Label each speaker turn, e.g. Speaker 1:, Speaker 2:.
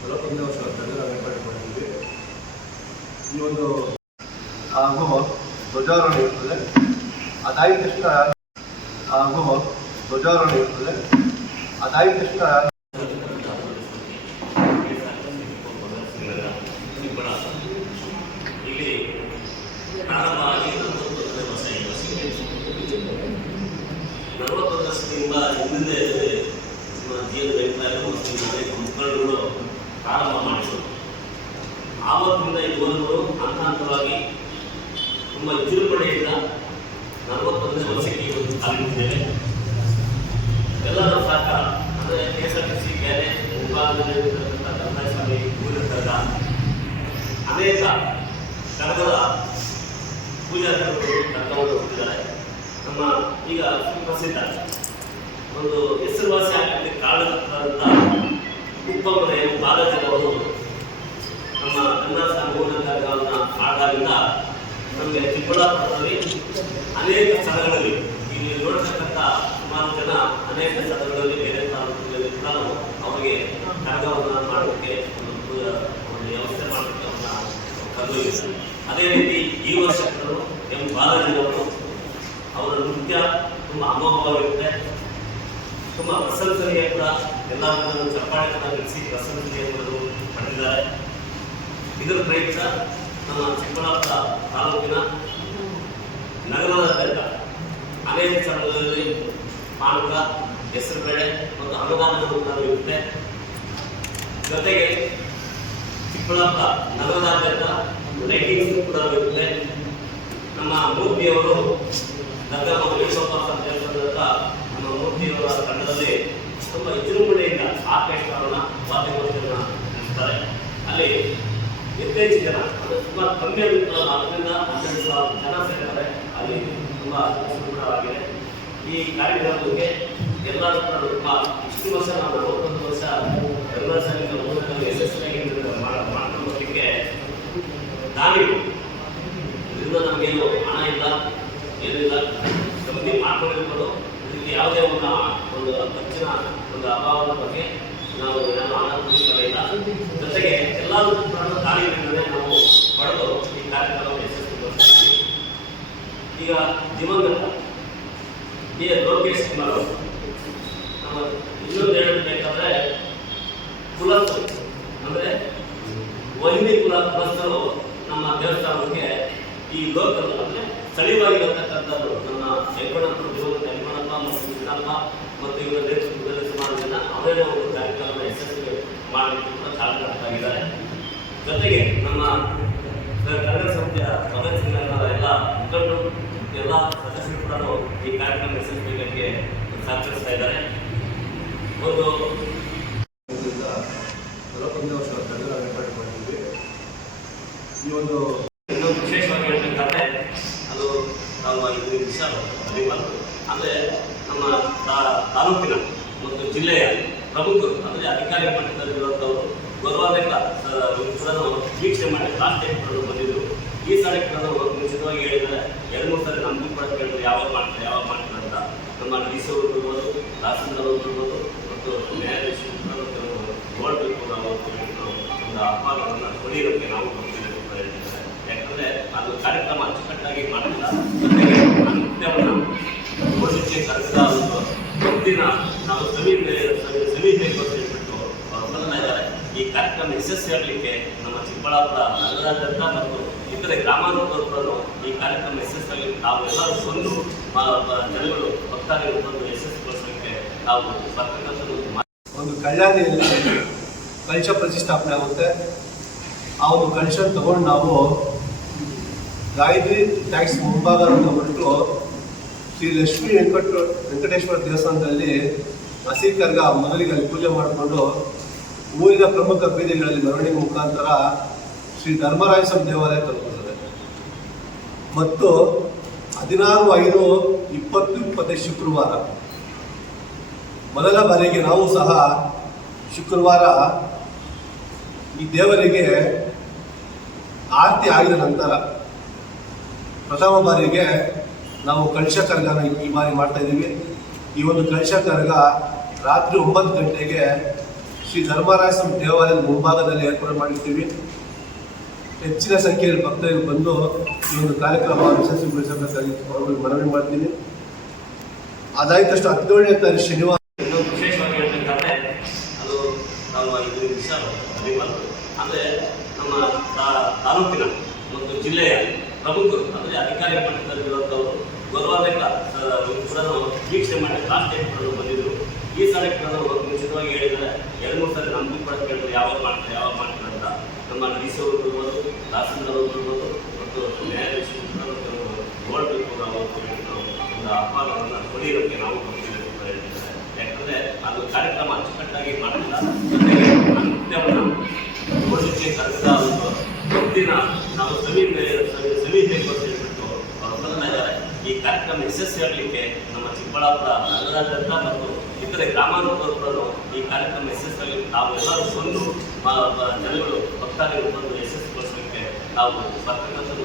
Speaker 1: ನಲವತ್ತೊಂದನೇ ವರ್ಷ ತೆಗೆದ ಏರ್ಪಾಡು ಮಾಡಿದ್ವಿ ಈ ಒಂದು ಧ್ವಜಾರೋಹಣ ಇರ್ತದೆ ಅದಾದ ತಕ್ಷಣ
Speaker 2: ಕೃಷ್ಣ ಆವತ್ತಿಂದ ಬೋಧಕರು ಹಂತ ಹಂತವಾಗಿ ತುಂಬ ವಿಜೃಂಭಣೆಯಿಂದ ನಲವತ್ತೊಂದನೇ ವರ್ಷಕ್ಕೆ ಇವತ್ತು ಕಾಲಿಟ್ಟಿದ್ದೇವೆ ಎಲ್ಲರ ಸಹಕಾರ, ಅಂದರೆ K S R T C garage ಮುಂಭಾಗದಲ್ಲಿ ಇರತಕ್ಕಂಥ ಶಾಲೆ ಪೂಜೆ ಕರಗ ಅನೇಕ ಕರಗದ ಪೂಜಾರಿಗಳು ಕರ್ಕೊಂಡು ಹೋಗ್ತಿದ್ದಾರೆ. ನಮ್ಮ ಈಗ ಸುಪ್ರಸಿದ್ಧ ಒಂದು ಹೆಸರುವಾಸಿ ಆಗಲಿಕ್ಕೆ ಕಾರಣಕರ್ತರಾದಂಥ ಉಪ್ಪಮನೆ ಬಾಲಾಜಿರವರು ನಮ್ಮ ಪೂಜಾ ಕರಗವನ್ನು ಆಡಾಗಿಂದ ನಮಗೆ ಚಿಕ್ಕಬಳ್ಳಾಪುರದಲ್ಲಿ ಅನೇಕ ಸ್ಥಳಗಳಲ್ಲಿ ಇಲ್ಲಿ ನೋಡ್ತಕ್ಕಂಥ ಸುಮಾರು ಜನ ಅನೇಕ ಸ್ಥಳಗಳಲ್ಲಿ ಬೇರೆ ತಾಲೂಕುಗಳಲ್ಲಿ ಕೂಡ ಅವರಿಗೆ ಕರಗವನ್ನು ಮಾಡೋಕ್ಕೆ ಒಂದು ವ್ಯವಸ್ಥೆ ಮಾಡೋಕ್ಕೆ ಅವನ್ನ ತಂದೊಯ್ದಿದ್ದಾರೆ ಅದೇ ರೀತಿ ಈ ವರ್ಷಗಳು ಎಂ ಬಾಲಾಜಿಯವರು ಅವರ ನೃತ್ಯ ತುಂಬ ಅಮೋಘವಾಗಿರುತ್ತೆ. ತುಂಬ ಪ್ರಶಂಸನೀಯ ಕೂಡ. ಕೂಡ ನಿಲ್ಲಿಸಿ ಪ್ರಶಂಸನೀಯವನ್ನು ಪಡೆದಿದ್ದಾರೆ. ಇದರ ಪ್ರಯುಕ್ತ ನಮ್ಮ ಚಿಕ್ಕಬಳ್ಳಾಪುರ ತಾಲೂಕಿನ ನಗರದಾದ್ಯಂತ ಅನೇಕ ಸ್ಥಳಗಳಲ್ಲಿ ಪಾನಕ ಹೆಸರುಬೇಳೆ ಮತ್ತು ಅನುದಾನಗಳು ಇರುತ್ತೆ. ಜೊತೆಗೆ ಚಿಕ್ಕಬಳ್ಳಾಪುರ ನಗರದಾದ್ಯಂತ ಲೈಟಿಂಗ್ಸ್ ಕೂಡ ಇರುತ್ತೆ. ನಮ್ಮ ಮೂರ್ತಿಯವರು ನಗರ ಅಂತ ಹೇಳ್ತಕ್ಕಂಥ ನಮ್ಮ ಮೂರ್ತಿಯವರ ತಂಡದಲ್ಲಿ ತುಂಬ ವಿಜೃಂಭಣೆಯಿಂದ ಆರ್ಕೆಸ್ಟ್ರಾವನ್ನು ವಾದ್ಯಗೋಷ್ಠಿಯನ್ನು ನಡೆಸ್ತಾರೆ. ಅಲ್ಲಿ ಹೆಚ್ಚೆಚ್ಚು ಜನ ಸುಮಾರು ಕಮ್ಮಿ ಆಗಿರ್ತಾರೆ ಅದರಿಂದ ಹನ್ನೆರಡು ಜನ ಸೇರಿದ್ದಾರೆ ಅಲ್ಲಿ ತುಂಬ ಸುಂದರವಾಗಿದೆ ಈ ಕಾರ್ಯಕ್ರಮಕ್ಕೆ ಎಲ್ಲರೂ ಕೂಡ ತುಂಬ ಇಷ್ಟು ವರ್ಷ ನಾವು ನಲವತ್ತೊಂದು ವರ್ಷ ಎಲ್ಲ ಸಂಘದ ಮೂಲಕ ಯಶಸ್ವಿಯಾಗಿ ಮಾಡ್- ಮಾಡ್ಕೊಂಡು ಹೋಗ್ಲಿಕ್ಕೆ ದಾನಿಗಳು ಇದರಿಂದ ನಮಗೇನು ಹಣ ಇಲ್ಲ ಏನಿಲ್ಲ ನಮಗೆ ಮಾಡ್ಕೊಂಡಿರ್ಬೋದು ಇದಕ್ಕೆ ಯಾವುದೇ ಒಂದು ಒಂದು ಖರ್ಚಿನ ಒಂದು ಅಭಾವದ ಬಗ್ಗೆ ನಾವು ಹಣ ತುಂಬಿಸಲ್ಲ ಇಲ್ಲ. ಜೊತೆಗೆ ಎಲ್ಲರೂ ಕೂಡ ದಾನಿಗಳಿಂದಲೇ ನಾವು ಪಡೆದು ಈ ಕಾರ್ಯಕ್ರಮವನ್ನು ಯಶಸ್ವಿಗೊಳಿಸ್ತೀವಿ ಈಗ ದಿವಂಗತ ಬಿ ಎ ಲೋಕೇಶ್ ಕುಮಾರ್ ನಮ್ಮ ಇನ್ನೊಂದು ಹೇಳಬೇಕಾದ್ರೆ ಕುಲಸ್ಥರು ಅಂದರೆ ವಹಿನಿ ಕುಲ ಕುಲಸ್ಥರು ನಮ್ಮ ದೇವಸ್ಥಾನಕ್ಕೆ ಈ ಲೋಕಲ್ ಅಂದರೆ ಸ್ಥಳೀಯವಾಗಿರತಕ್ಕಂಥದ್ದು ನಮ್ಮ ಹೆಗ್ಗಣಪ್ಪ ದಿವಂಗತ ಹೆಗ್ಗಣಪ್ಪ ಮತ್ತು ಕೃಷ್ಣಪ್ಪ ಮತ್ತು ಇವರ ನೇತೃತ್ವದಲ್ಲಿ ಸುಮಾರು ಜನ ಅವರೇ ಒಂದು ಕಾರ್ಯಕ್ರಮ ಯಶಸ್ವಿ ಮಾಡಲಿಕ್ಕೆ ಕೂಡ ಕಾರಣಕರ್ತಾಗಿದ್ದಾರೆ ಜೊತೆಗೆ ನಮ್ಮ ಕನ್ನಡ ಸಂಸ್ಥೆಯ ಸದಸ್ಯರ ಸಿಂಗ್ ಅವರ ಎಲ್ಲ ಮುಖಂಡರು ಎಲ್ಲ ಸದಸ್ಯರು ಕೂಡ ಈ ಕಾರ್ಯಕ್ರಮ ಯಶಸ್ವಿಗಳಿಗೆ ಸಹಕರಿಸ್ತಾ ಇದ್ದಾರೆ. ಒಂದು
Speaker 1: ನಲವತ್ತೊಂದನೇ ವರ್ಷದ ಕನ್ನಡ ರೆಕಾರ್ಡ್ ಮಾಡಿದ್ವಿ. ಈ ಒಂದು
Speaker 2: ಇನ್ನೊಂದು ವಿಶೇಷವಾಗಿ ಹೇಳ್ಬೇಕಂದ್ರೆ ಅದು ನಾವು ಇದು ವಿಷಯ ಅರಿವಾದ್ರು ಅಂದರೆ ನಮ್ಮ ತಾಲೂಕಿನ ಮತ್ತು ಜಿಲ್ಲೆಯ ಪ್ರಮುಖರು ಅಂದರೆ ಅಧಿಕಾರಿ ಮಟ್ಟದಲ್ಲಿರುವಂಥವರು ಗೌರವಾನ್ವಿತ ಕೂಡ ವೀಕ್ಷಣೆ ಮಾಡಿ ಲಾಸ್ಟ್ ಟೈಮ್ ಕೂಡ ಬಂದಿದ್ರು. ಈ ಸಾರಿ ಕೂಡ ಮುಂಚಿತವಾಗಿ ಹೇಳಿದರೆ ಎರಡು, ಮೂರು ಸಾರಿ ನಮಗೂ ಕೂಡ ಕೇಳಿದ್ರು ಯಾವಾಗ ಮಾಡ್ತಾರೆ ಯಾವಾಗ ಮಾಡ್ತಾರೆ ಅಂತ. ನಮ್ಮ ಡಿ ಸಿ ಅವರು ಇರ್ಬೋದು, ತಹಸೀಲ್ದಾರ್ ಅವರು ಇರ್ಬೋದು, ಮತ್ತು ನ್ಯಾಯಾಧೀಶ ನೋಡಬೇಕು ನಾವು ಒಂದು ಆಹ್ವಾನವನ್ನು ಕೊಡಿರೋಕ್ಕೆ ನಾವು ಯಾಕಂದ್ರೆ ಯಾಕಂದರೆ ಅದು ಕಾರ್ಯಕ್ರಮ ಅಚ್ಚುಕಟ್ಟಾಗಿ ಮಾಡಿಲ್ಲ. ನೋಡಲಿಕ್ಕೆ ಕರೆಸಿದ ಒಂದು ಮುಂದಿನ ನಾವು ಸಮೀಪ ಇದ್ದಾರೆ ಈ ಕಾರ್ಯಕ್ರಮ ಯಶಸ್ವಿಯಾಗಲಿಕ್ಕೆ ನಮ್ಮ ಚಿಕ್ಕಬಳ್ಳಾಪುರ ನಗರಾದ್ಯಂತ ಮತ್ತು ಇತರೆ ಗ್ರಾಮಾಂತರಗಳು ಕೂಡ ಈ ಕಾರ್ಯಕ್ರಮ ಯಶಸ್ವಿಯಾಗಲಿ ತಾವು ಎಲ್ಲರೂ ಬಂದು ಜನಗಳು, ಭಕ್ತಾದಿಗಳು ಬಂದು ಯಶಸ್ವಿಗೊಳಿಸಲಿಕ್ಕೆ ನಾವು
Speaker 1: ಒಂದು ಕಲ್ಯಾಣಿಯಲ್ಲಿ ಕಲಶ ಪ್ರತಿಷ್ಠಾಪನೆ ಆಗುತ್ತೆ. ಆ ಒಂದು ಕಲಶ ತಗೊಂಡು ನಾವು ಗಾಯತ್ರಿ ಟ್ಯಾಕ್ಸ್ ಮುಂಭಾಗ ತಗೊಂಡು ಶ್ರೀ ಲಕ್ಷ್ಮೀ ವೆಂಕಟ ವೆಂಕಟೇಶ್ವರ ದೇವಸ್ಥಾನದಲ್ಲಿ ಹಸಿ ಕರ್ಗ ಮೊದಲಿಗೆ ಅಲ್ಲಿ ಪೂಜೆ ಮಾಡಿಕೊಂಡು ಊರಿನ ಪ್ರಮುಖ ಬೀದಿಗಳಲ್ಲಿ ಮೆರವಣಿಗೆ ಮುಖಾಂತರ ಶ್ರೀ ಧರ್ಮರಾಯ ಸ್ವಾಮಿ ದೇವಾಲಯ ತಲುಪುತ್ತದೆ ಮತ್ತು ಹದಿನಾರು, ಐದು, ಇಪ್ಪತ್ತು, ಇಪ್ಪತ್ತೈದು ಶುಕ್ರವಾರ. ಮೊದಲ ಬಾರಿಗೆ ನಾವು ಸಹ ಶುಕ್ರವಾರ ಈ ದೇವರಿಗೆ ಆರತಿ ಆಗಿದ ನಂತರ ಪ್ರಥಮ ಬಾರಿಗೆ ನಾವು ಕಳಶ ಕರ್ಗನ ಈ ಬಾರಿ ಮಾಡ್ತಾ ಇದ್ದೀವಿ. ಈ ಒಂದು ಕಳಶ ಕರ್ಗ ರಾತ್ರಿ ಒಂಬತ್ತು ಗಂಟೆಗೆ ಶ್ರೀ ಧರ್ಮರಾಯ ಸ್ವಾಮಿ ದೇವಾಲಯದ ಮುಂಭಾಗದಲ್ಲಿ ಏರ್ಪಾಡು ಮಾಡಿರ್ತೀವಿ. ಹೆಚ್ಚಿನ ಸಂಖ್ಯೆಯಲ್ಲಿ ಭಕ್ತರಿಗೆ ಬಂದು ಈ ಒಂದು ಕಾರ್ಯಕ್ರಮ ಯಶಸ್ವಿಗೊಳಿಸಬೇಕಾಗಿ ಮನವಿ ಮಾಡ್ತೀನಿ ಅದಾದ ತಕ್ಷಣ ಹದಿನೇಳನೇ ತಾರೀಕು ಶನಿವಾರ.
Speaker 2: ವಿಶೇಷವಾಗಿ ಹೇಳ್ಬೇಕಾದ್ರೆ ಅದು ನಮ್ಮ ಇದು ವಿಷಯ ಅಂದರೆ ನಮ್ಮ ತಾಲೂಕಿನ ಮತ್ತು ಜಿಲ್ಲೆಯ ಪ್ರಮುಖರು, ಅಂದರೆ ಅಧಿಕಾರಿ ಮಟ್ಟದಲ್ಲಿರುವಂಥವರು ಗೌರವಾಧಿಕ ಕೂಡ ವೀಕ್ಷಣೆ ಮಾಡಿ ಲಾಸ್ಟ್ ಬಂದಿದ್ರು ಈ ಸಾರಿ ಕೂಡ ನಾವು ಮುಂಚಿತವಾಗಿ ಹೇಳಿದರೆ ಎರಡು ಮೂರು ಸಾರಿ ನಮಗೂ ಕೂಡ ಕೇಳಿದ್ರೆ ಯಾವಾಗ ಮಾಡ್ತಾರೆ ಯಾವಾಗ ಮಾಡ್ತಾರೆ ಅಂತ ನಮ್ಮ ಡಿ ಸಿ ಅವರು ಬರ್ಬೋದು ತಹಸೀಲ್ದಾರ್ ಅವರು ಬರ್ಬೋದು ಮತ್ತು ನ್ಯಾಯಾಧೀಶರು ನೋಡಬೇಕು ನಾವು ಹೇಳಿ ಒಂದು ಆಹ್ವಾನವನ್ನು ಕೊಡಿರೋಕ್ಕೆ ನಾವು ಬರ್ತೀವಿ ಅಂತ ಹೇಳ್ತಿದ್ದಾರೆ ಯಾಕಂದರೆ ಅದು ಕಾರ್ಯಕ್ರಮ ಅಚ್ಚುಕಟ್ಟಾಗಿ ಮಾಡಿಲ್ಲ. ನೃತ್ಯವನ್ನು ನೋಡಲಿಕ್ಕೆ ಕರೆದ ಒಂದು ದಿನ ನಾವು ಸವಿ ಸವಿ ಸವಿಬೇಕು ಅಂತ ಇದ್ದಾರೆ ಈ ಕಾರ್ಯಕ್ರಮ ಯಶಸ್ವಿ ಆಗಲಿಕ್ಕೆ ನಮ್ಮ ಚಿಕ್ಕಬಳ್ಳಾಪುರ ನಗರಾದ್ಯಂತ ಮತ್ತು ಇತರೆ ಗ್ರಾಮಾಂತರಗಳು ಈ ಕಾರ್ಯಕ್ರಮ ಯಶಸ್ವಿಯಾಗಿ ನಾವು ಎಲ್ಲರೂ ಬಂದು ಜನಗಳು ಭಕ್ತಾದಿಗಳು ಬಂದು ಯಶಸ್ವಿಗೊಳಿಸಲಿಕ್ಕೆ ನಾವು ಬರ್ತಕ್ಕಂಥದ್ದು